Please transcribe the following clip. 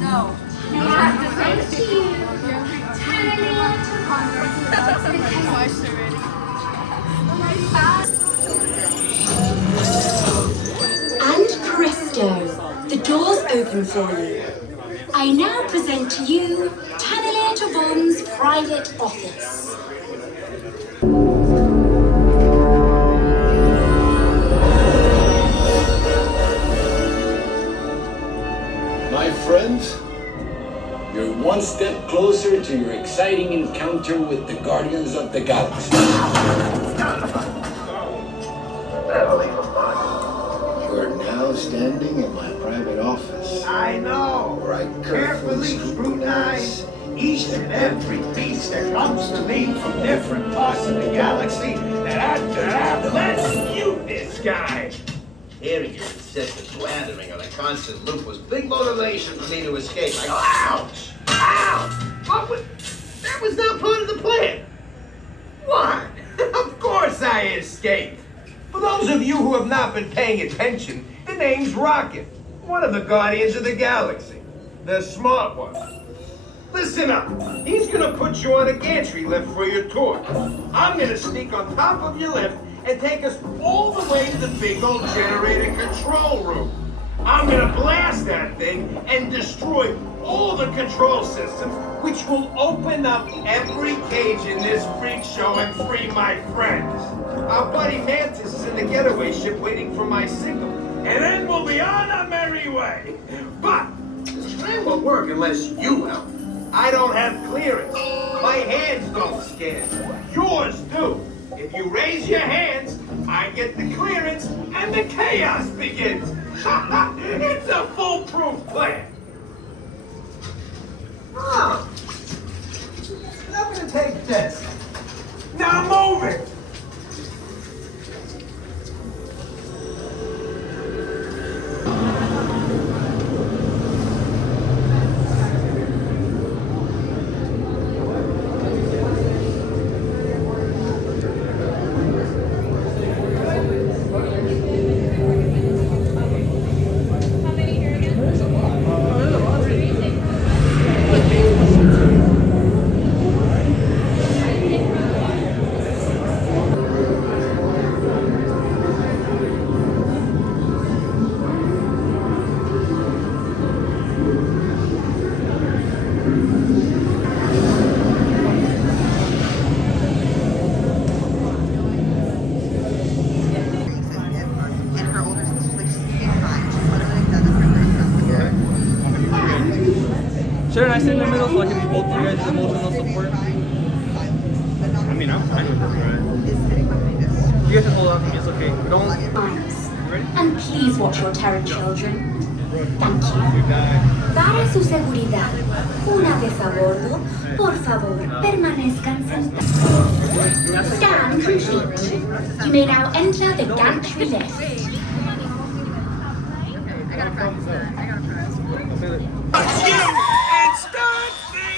No. May I present to you and presto, the doors open for you. I now present to you Tannelator Von's private office. My friends, you're one step closer to your exciting encounter with the Guardians of the Galaxy. You're now standing in my private office. I know. Where I Carefully scrutinize each and every piece that comes to me from different parts of the galaxy let's you this guy. Hearing your incessant blathering on a constant loop was big motivation for me to escape. I go, ouch! Ouch! That was not part of the plan. What? Of course I escaped. For those of you who have not been paying attention, the name's Rocket, one of the Guardians of the Galaxy. The smart one. Listen up. He's gonna put you on a gantry lift for your tour. I'm gonna sneak on top of your lift and take us all the way to the big old generator control room. I'm gonna blast that thing and destroy all the control systems, which will open up every cage in this freak show and free my friends. Our buddy Mantis is in the getaway ship waiting for my signal, and then we'll be on our merry way. But this plan won't work unless you help. I don't have clearance. My hands don't scan. Yours do. If you raise your hands, I get the clearance and the chaos begins. It's a foolproof plan. Ah, I'm gonna take this. Now move it. Shouldn't I sit in the middle so I can be both you guys' emotional support? I mean, I'm fine with this, right? You guys can hold on to me, it's okay. We don't... And please watch your terror, children. Thank you. Para su seguridad, una vez a bordo, por favor, permanezcan sentados. Scan complete. You may now enter the gantry lift. You and start the